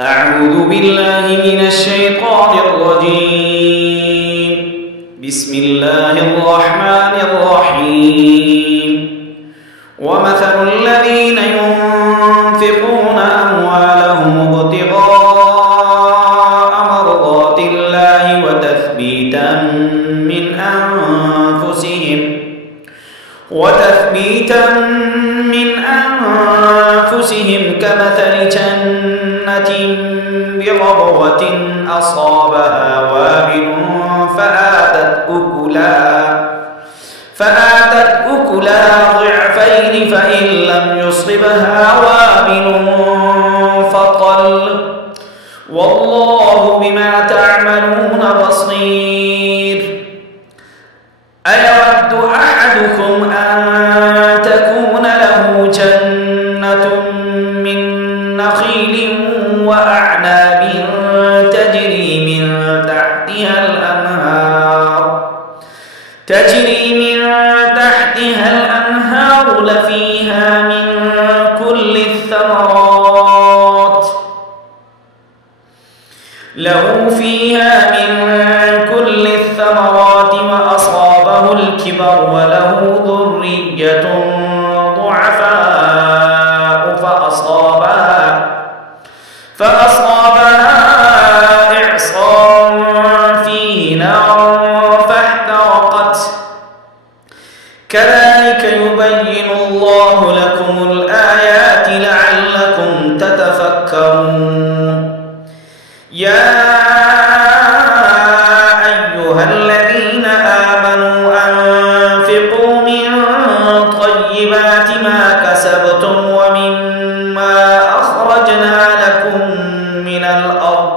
أعوذ بالله من الشيطان الرجيم بسم الله الرحمن الرحيم ومثل الذين ينفقون أموالهم ابتغاء مرضات الله وتثبيتا من أنفسهم كمثل جنة بربوة أصابها وابل فآتت أكلها ضعفين فإن لم يصبها وابل فطل والله بما تعملون بصير. أيود أحدكم أن تكون له جنة من نخيل وأعناب تجري من تحتها الأنهار لفيها من كل الثمرات وأصابه الكبر وله ذرية ضعفاء فأصابها إعصار فيه نار فاحترقت. كذلك يبين الله لكم الآيات لعلكم تتفكرون. يا أيها الذين آمنوا أنفقوا من طيبات ما كسبتم ومما أخرجنا لكم من الأرض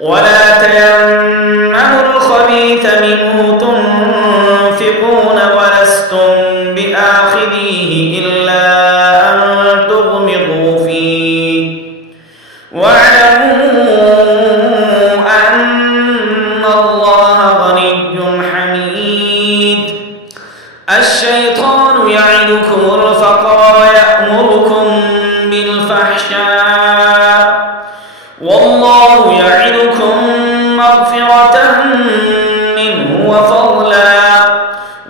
ولا تيمموا الخبيث منه تنفقون ولستم بآخذيه إلا أن تغمضوا فيه واعلموا أن الله غني حميد. الشيطان يعدكم الفقر ويأمركم بالفحشاء والله يعدكم مغفرة منه وفضلا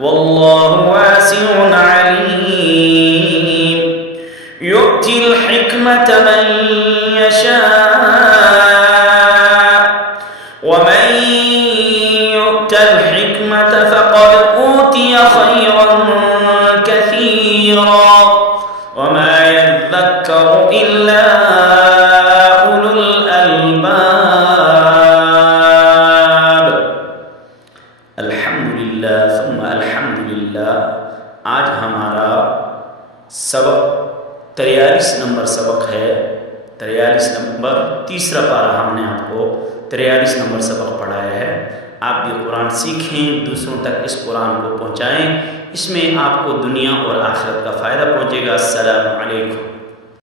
والله واسع عليم. يؤتي الحكمة من يشاء ومن يؤت الحكمة فقد أوتي خيرا كثيرا وما يذكر إلا أولو الألباب. अल्हम्दुलिल्लाह सुम्मा अल्हम्दुलिल्लाह। आज हमारा सबक 43 नंबर सबक है। 43 नंबर तीसरा पारा हमने आपको 43 नंबर सबक पढ़ाया है। आप ये कुरान सीखें, दूसरों तक इस कुरान को पहुँचाएँ। इसमें आपको दुनिया और आखिरत का फ़ायदा पहुँचेगा। अस्सलामु अलैकुम।